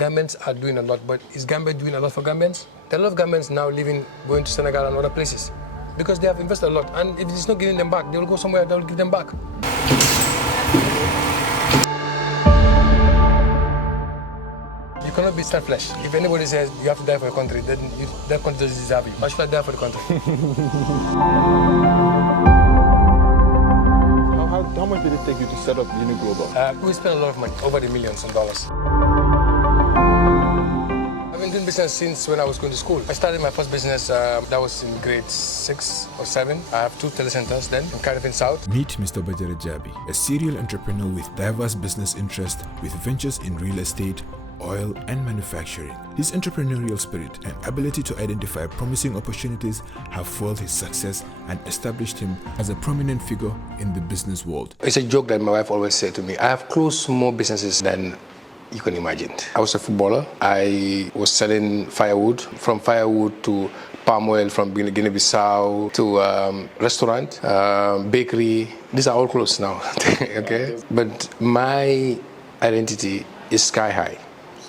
Gambians are doing a lot, but is Gambia doing a lot for Gambians? There are a lot of Gambians now going to Senegal and other places because they have invested a lot, and if it's not giving them back, they will go somewhere that will give them back. You cannot be selfish. If anybody says you have to die for your country, then that country doesn't deserve you. Why should I die for the country? How much did it take you to set up Uni Global? We spent a lot of money, over the millions of dollars. I've been doing business since when I was going to school. I started my first business, that was in grade 6 or 7. I have 2 telecenters then in Caribbean South. Meet Mr. Bajara Jabi, a serial entrepreneur with diverse business interests with ventures in real estate, oil and manufacturing. His entrepreneurial spirit and ability to identify promising opportunities have fueled his success and established him as a prominent figure in the business world. It's a joke that my wife always said to me. I have closed more businesses than you can imagine. I was a footballer. I was selling firewood, from firewood to palm oil, from Guinea-Bissau to restaurant, bakery. These are all closed now, okay? But my identity is sky high.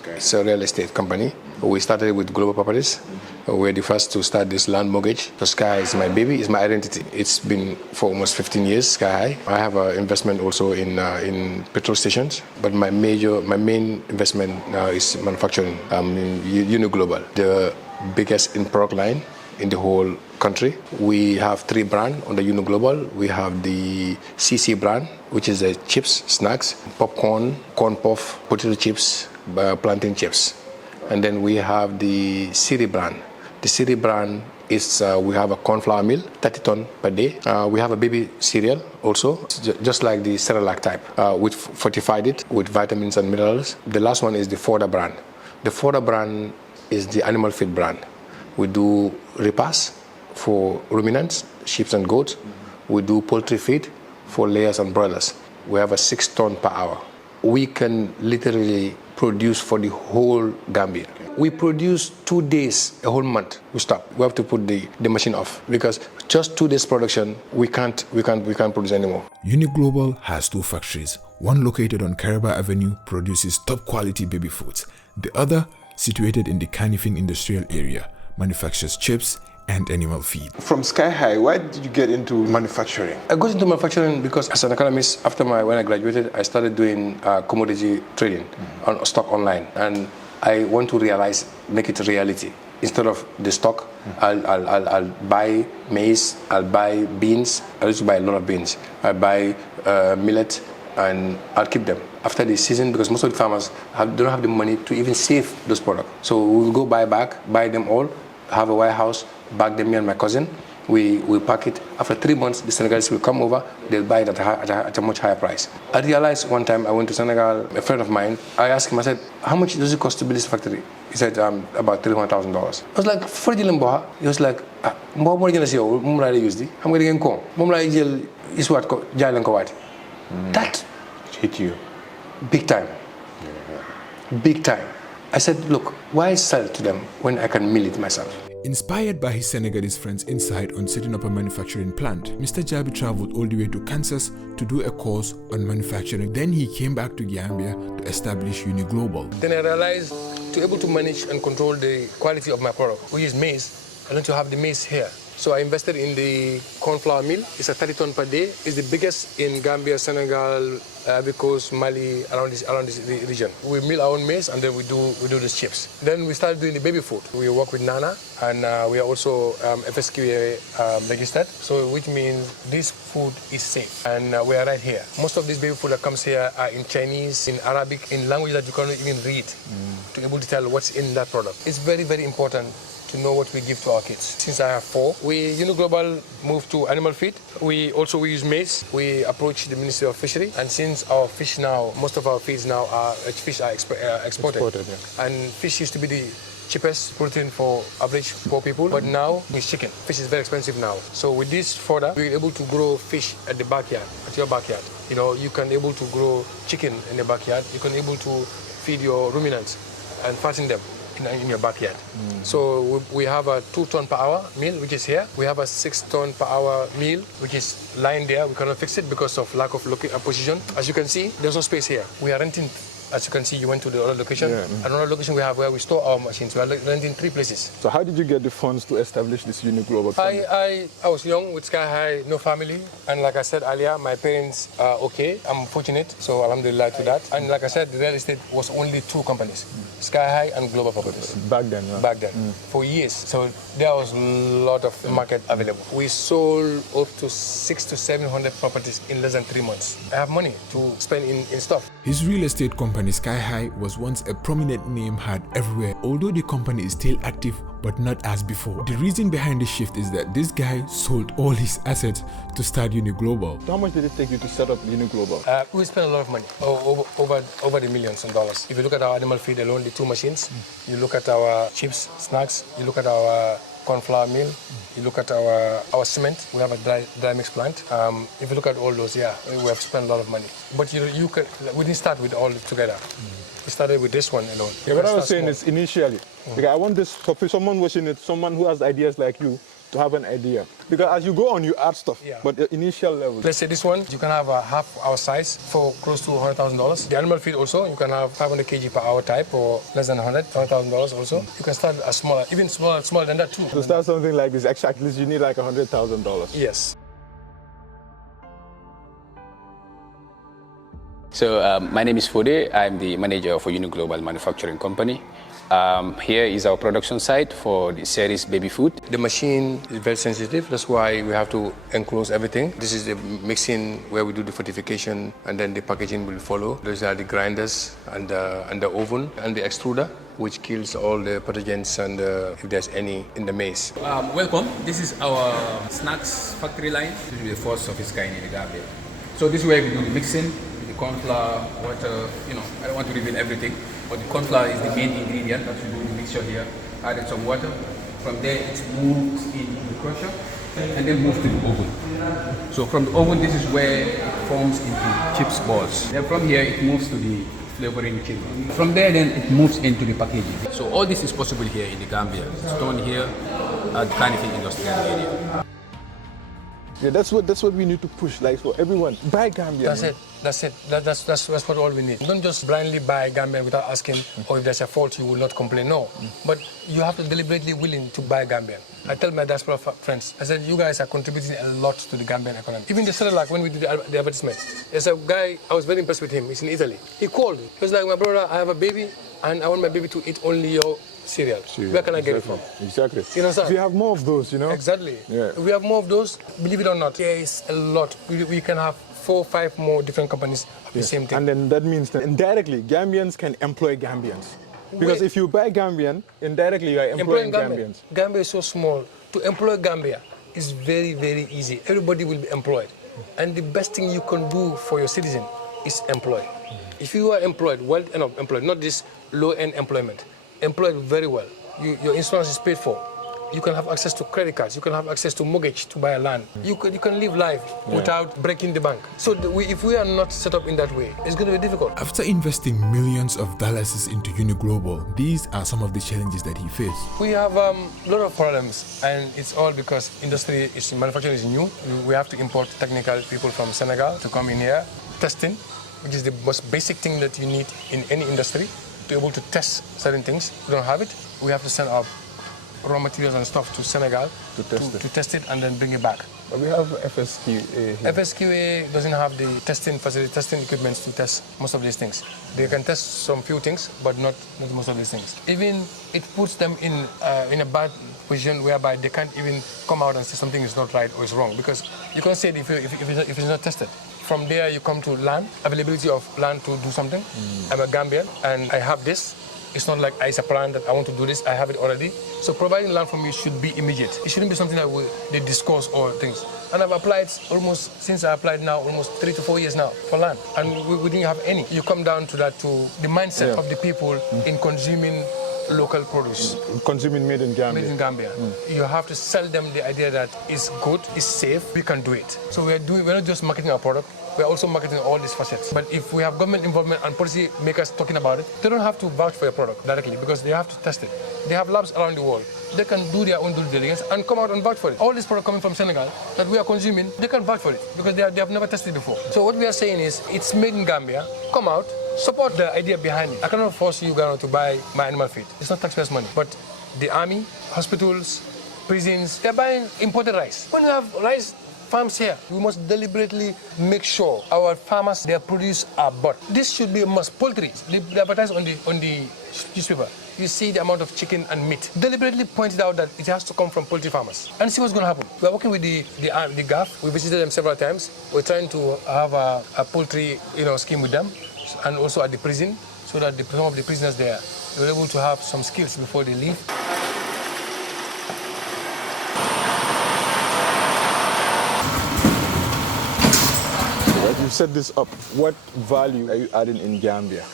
It's a real estate company. We started with Global Properties. We're the first to start this land mortgage. So Sky is my baby, it's my identity. It's been for almost 15 years, Sky High. I have an investment also in petrol stations, but my main investment is manufacturing, in Uni Global, the biggest in product line in the whole country. We have 3 brands on the Uni Global. We have the CC brand, which is the chips, snacks, popcorn, corn puff, potato chips, plantain chips. And then we have the Siri brand. The Siri brand is, we have a corn flour meal, 30 ton per day. We have a baby cereal also, just like the Cerelac type, which fortified it with vitamins and minerals. The last one is the Fodder brand. The Fodder brand is the animal feed brand. We do repast for ruminants, sheep and goats. We do poultry feed for layers and broilers. We have a 6 ton per hour. We can literally produce for the whole Gambia. We produce 2 days, a whole month. We stop. We have to put the machine off because just 2 days production, we can't produce anymore. Uni Global has 2 factories. One located on Caraba Avenue produces top quality baby foods. The other, situated in the Kanifing industrial area, manufactures chips and animal feed. From Sky High, why did you get into manufacturing? I got into manufacturing because as an economist, when I graduated, I started doing commodity trading on stock online, and I want to make it a reality. Instead of the stock, I'll buy maize, I'll buy beans. I used to buy a lot of beans. I buy millet, and I'll keep them after the season because most of the farmers don't have the money to even save those products. So we'll go buy them all, have a warehouse, bag them, me and my cousin. We pack it. After 3 months, the Senegalese will come over. They'll buy it at a much higher price. I realized one time I went to Senegal, a friend of mine. I asked him, I said, how much does it cost to build this factory? He said, about $300,000. I was like, for the Limboa? He was like, Mbo mo jël ci yow mom la use di. Xam nga da ngeen ko. Mom la jël iswat ko jaay lan ko waati. That hit you big time. Big time. I said, look, why sell to them when I can mill it myself? Inspired by his Senegalese friend's insight on setting up a manufacturing plant, Mr. Jabi traveled all the way to Kansas to do a course on manufacturing. Then he came back to Gambia to establish Uni Global. Then I realized to be able to manage and control the quality of my product, which is maize, I need to have the maize here. So I invested in the corn flour mill. It's a 30 ton per day. It's the biggest in Gambia, Senegal, Ivory Coast, Mali, around this region. We mill our own maize and then we do these chips. Then we started doing the baby food. We work with Nana and we are also FSQA registered. So which means this food is safe and we are right here. Most of this baby food that comes here are in Chinese, in Arabic, in language that you cannot even read to be able to tell what's in that product. It's very, very important to know what we give to our kids. Since I have 4, Uni Global moved to animal feed. We use maize. We approach the Ministry of Fishery, and since our fish now, most of our feeds now are exported. Yeah. And fish used to be the cheapest protein for average poor people, but now it's chicken. Fish is very expensive now. So with this fodder, we're able to grow fish at the backyard, at your backyard. You know, you can able to grow chicken in the backyard. You can able to feed your ruminants and fatten them in your backyard. So we have a 2 ton per hour meal, which is here. We have a 6 ton per hour meal, which is lying there. We cannot fix it because of lack of position. As you can see, there's no space here. We are renting As you can see, you went to the other location. Another location we have where we store our machines. We are renting 3 places. So how did you get the funds to establish this Uni Global? I was young with Sky High, no family. And like I said earlier, my parents are okay. I'm fortunate, so alhamdulillah to that. And like I said, the real estate was only 2 companies, Sky High and Global Properties. Back then, yeah. Back then, for years. So there was a lot of market available. We sold up to 600 to 700 properties in less than 3 months. I have money to spend in stuff. His real estate company Sky High was once a prominent name heard everywhere, although the company is still active but not as before. The reason behind the shift is that this guy sold all his assets to start Uni Global. How much did it take you to set up Uni Global? We spent a lot of money, over the millions of dollars. If you look at our animal feed alone, the 2 machines, you look at our chips, snacks, you look at our corn flour mill, you look at our cement, we have a dry mix plant. If you look at all those, yeah, we have spent a lot of money. But we didn't start with all together. We started with this one alone. Yeah, what I was saying is initially, like I want this for someone watching it, someone who has ideas like you, to have an idea. Because as you go on, you add stuff, but the initial level. Let's say this one, you can have a half our size for close to $100,000. The animal feed also, you can have 500 kg per hour type for less than $100,000 also. You can start a smaller, even smaller than that too. To start something like this, actually, at least you need like $100,000. Yes. So my name is Fode. I'm the manager for Uni Global Manufacturing Company. Here is our production site for the series baby food. The machine is very sensitive. That's why we have to enclose everything. This is the mixing where we do the fortification, and then the packaging will follow. Those are the grinders and the oven and the extruder, which kills all the pathogens and if there's any in the maize. Welcome. This is our snacks factory line. This is the first of its kind in the Gambia. So this is where we do the mixing. Corn flour, water, I don't want to reveal everything, but the corn flour is the main ingredient that we do the mixture here. Added some water. From there, it moves into the crusher and then moves to the oven. So from the oven, this is where it forms into chips balls. Then from here, it moves to the flavoring chip. From there, then it moves into the packaging. So all this is possible here in the Gambia. It's done here at the Carnival Industrial Area. Yeah, that's what we need to push, like for everyone. Buy Gambian. That's it. That's what all we need. Don't just blindly buy Gambian without asking, or if there's a fault, you will not complain. No, but you have to deliberately willing to buy Gambian. I tell my diaspora friends, I said, you guys are contributing a lot to the Gambian economy. Even the like when we did the advertisement, there's a guy, I was very impressed with him. He's in Italy. He called me. He was like, my brother, I have a baby, and I want my baby to eat only your cereal. Where can I get it from? Exactly. You know, sir? We have more of those, Exactly. Yeah. If we have more of those, believe it or not, there is a lot. We can have 4 or 5 more different companies of the same thing. And then that means that indirectly, Gambians can employ Gambians. Because if you buy Gambian, indirectly you are employing Gambians. Gambia is so small. To employ Gambia is very, very easy. Everybody will be employed. And the best thing you can do for your citizen is employ. If you are employed, well enough employed, not this low-end employment, employed very well, your insurance is paid for, you can have access to credit cards, you can have access to mortgage to buy a land. You can live life without breaking the bank. So if we are not set up in that way, it's going to be difficult. After investing millions of dollars into Uni Global, these are some of the challenges that he faced. We have a lot of problems, and it's all because manufacturing is new. We have to import technical people from Senegal to come in here. Testing, which is the most basic thing that you need in any industry, to be able to test certain things. We don't have it. We have to send our raw materials and stuff to Senegal to test it and then bring it back. But we have FSQA here. FSQA doesn't have the testing facility, testing equipment to test most of these things. They can test some few things, but not most of these things. Even it puts them in a bad position whereby they can't even come out and say something is not right or is wrong, because you can't say it if it's not tested. From there, you come to land, availability of land to do something. I'm a Gambian, and I have this. It's not like it's a plan that I want to do this, I have it already. So providing land for me should be immediate. It shouldn't be something that they discuss or things. And I've applied since I applied now, almost 3 to 4 years now for land. And we didn't have any. You come down to that, to the mindset of the people in consuming local produce. Consuming made in Gambia. Made in Gambia. You have to sell them the idea that it's good, it's safe, we can do it. So we're not just marketing our product, we're also marketing all these facets. But if we have government involvement and policy makers talking about it, they don't have to vouch for your product directly because they have to test it. They have labs around the world. They can do their own due diligence and come out and vouch for it. All this product coming from Senegal that we are consuming, they can vouch for it because they have never tested it before. So what we are saying is, it's made in Gambia, come out, support the idea behind it. I cannot force you, Gano, to buy my animal feed. It's not taxpayers' money. But the army, hospitals, prisons, they're buying imported rice. When you have rice farms here, we must deliberately make sure our farmers, their produce are bought. This should be a must. Poultry, they advertise on the newspaper. You see the amount of chicken and meat. Deliberately pointed out that it has to come from poultry farmers. And see what's going to happen. We are working with the GAF. We visited them several times. We're trying to have a poultry scheme with them, and also at the prison, so that some of the prisoners there were able to have some skills before they leave. You set this up. What value are you adding in Gambia?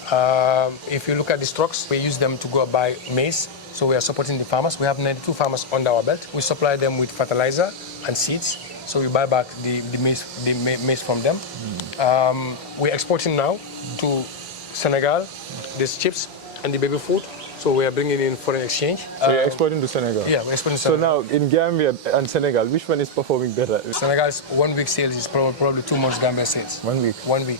If you look at these trucks, we use them to go buy maize. So we are supporting the farmers. We have 92 farmers under our belt. We supply them with fertilizer and seeds. So we buy back the maize from them. We're exporting now to Senegal, these chips and the baby food. So we are bringing in foreign exchange. So you're exporting to Senegal? Yeah, we're exporting to Senegal. So now, in Gambia and Senegal, which one is performing better? Senegal's 1 week sales is probably 2 months Gambia sales. 1 week? 1 week.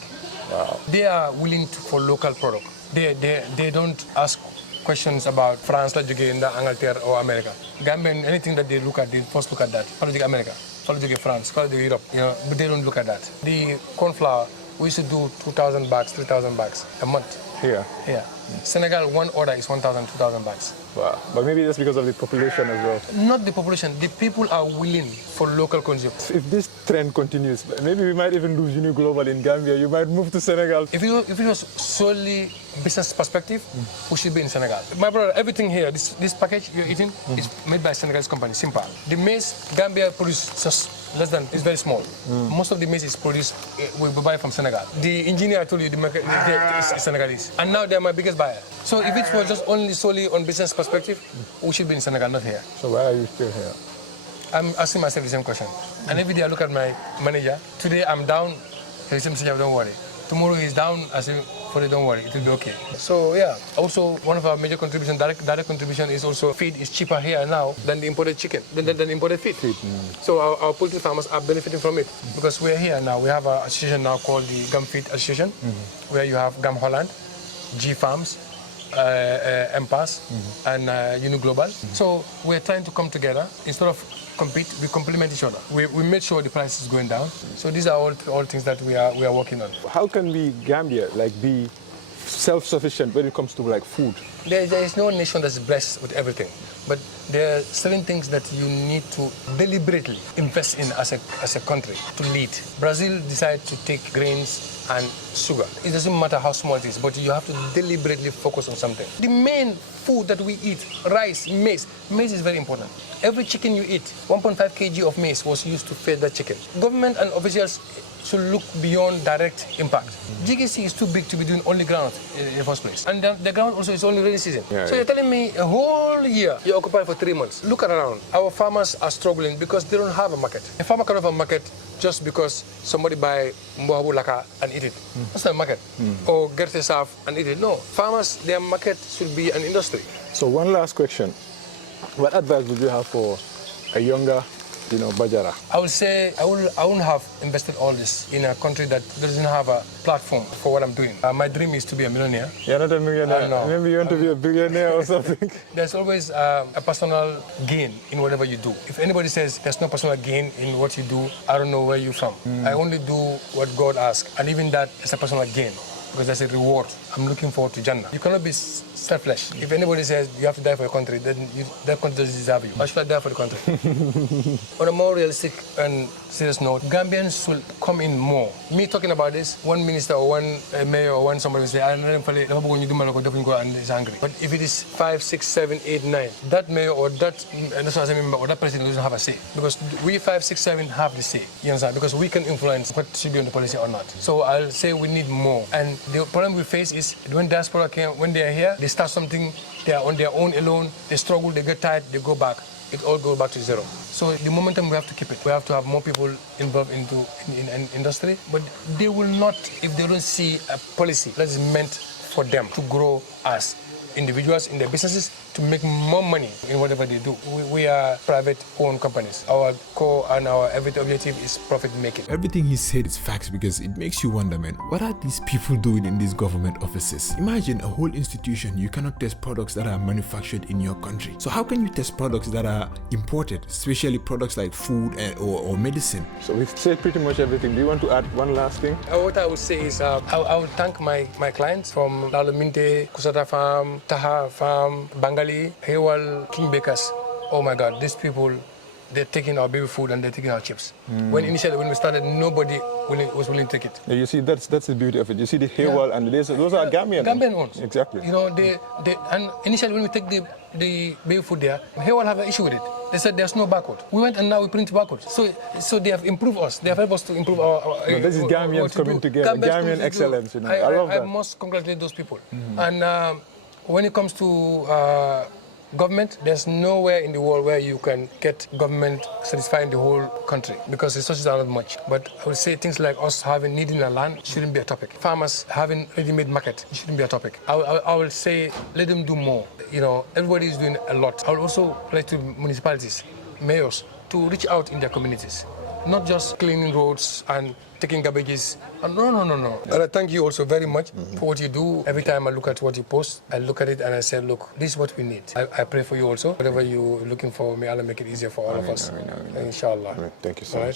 Wow. They are willing for local product. They don't ask questions about France, Angleterre, or America. Gambian, anything that they look at, they first look at that. Follow America, follow France, follow Europe, but they don't look at that. The corn flour, we used to do 2,000 bags, 3,000 bags a month. Here? Yeah. Senegal, one order is 1,000, 2,000 bags. Wow. But maybe that's because of the population as well. Not the population. The people are willing for local consumers. If this trend continues, maybe we might even lose Uni Global in Gambia. You might move to Senegal. If it was solely business perspective, we should be in Senegal. My brother, everything here, this package you're eating is made by a Senegalese company, Simple. The maize, Gambia produces just less than, it's very small. Most of the maize is produced, we buy from Senegal. The engineer I told you, the market is Senegalese. And now they're my biggest buyer. So if it was just solely on business perspective, we should be in Senegal, not here. So why are you still here? I'm asking myself the same question. And every day I look at my manager. Today I'm down. He says, don't worry. Tomorrow he's down. I say, don't worry, it will be okay. So yeah, also one of our major contributions, direct contribution is also feed is cheaper here now than the imported chicken, than imported feed. So our poultry farmers are benefiting from it because we're here now. We have an association now called the Gum Feed Association, where you have Gum Holland, G Farms, MPAS, and Uni Global. So we're trying to come together instead of compete, we complement each other. We make sure the price is going down. So these are all things that we are working on. How can we, Gambia, be self-sufficient when it comes to food? There is no nation that's blessed with everything, but there are certain things that you need to deliberately invest in as a country to lead. Brazil decided to take grains and sugar. It doesn't matter how small it is, but you have to deliberately focus on something. The main food that we eat, rice, maize is very important. Every chicken you eat, 1.5 kg of maize was used to feed that chicken. Government and officials should look beyond direct impact. GKC is too big to be doing only ground in the first place. And the ground also is only rainy season. So you're telling me a whole year you're occupied for 3 months. Look around. Our farmers are struggling because they don't have a market. A farmer cannot have a market just because somebody buy mbohabu laka and eat it. That's not a market. Or gerte saf and eat it. No. Farmers, their market should be an industry. So one last question. What advice would you have for a younger, Bajara? I would say I wouldn't have invested all this in a country that doesn't have a platform for what I'm doing. My dream is to be a millionaire. You're not a millionaire. No. Maybe you want to be a billionaire or something. There's always a personal gain in whatever you do. If anybody says there's no personal gain in what you do, I don't know where you're from. I only do what God asks, and even that is a personal gain, because there's a reward. I'm looking forward to Jannah. You cannot be selfless. If anybody says you have to die for your country, then that country doesn't deserve you. Why should I die for the country? On a more realistic and serious note, Gambians should come in more. Me talking about this, one minister or one mayor or one somebody will say, and is angry. But if it is 5, 6, 7, 8, 9, that mayor or that president doesn't have a say. Because we 5, 6, 7 have the say. You understand? Because we can influence what should be on the policy or not. So I'll say we need more. And the problem we face is when diaspora came, when they are here, they start something, they are on their own alone, they struggle, they get tired, they go back. It all goes back to zero. So the momentum, we have to keep it. We have to have more people involved in industry, but they will not, if they don't see a policy that is meant for them to grow as individuals in their businesses to make more money in whatever they do. We are private-owned companies. Our core and our everyday objective is profit-making. Everything he said is facts because it makes you wonder, man, what are these people doing in these government offices? Imagine a whole institution, you cannot test products that are manufactured in your country. So how can you test products that are imported, especially products like food or medicine? So we've said pretty much everything. Do you want to add one last thing? What I would say is I would thank my clients from Lalominte, Kusata Farm, Taha Farm, Bangali, Hewal, King Bakers. Oh my God, these people, they're taking our baby food and they're taking our chips. When we started, nobody was willing to take it. Yeah, you see, that's the beauty of it. You see the Hewal and those are Gambian. Gambian ones. Exactly. You know, and initially when we take the baby food there, Hewal have an issue with it. They said there's no barcode. We went and now we print barcodes. So they have improved us. They have helped us to improve our. No, this is Gambians coming together. Gambian excellence. You know, I love that. I must congratulate those people. And when it comes to government, there's nowhere in the world where you can get government satisfying the whole country because resources are not much. But I would say things like us needing a land shouldn't be a topic. Farmers having ready-made market shouldn't be a topic. I will say let them do more. You know, everybody is doing a lot. I would also like to municipalities, mayors, to reach out in their communities. Not just cleaning roads and taking garbages. No. And I thank you also very much for what you do. Every time I look at what you post, I look at it and I say, look, this is what we need. I pray for you also. Whatever you're looking for, may Allah make it easier for all of us. Inshallah. Thank you so much.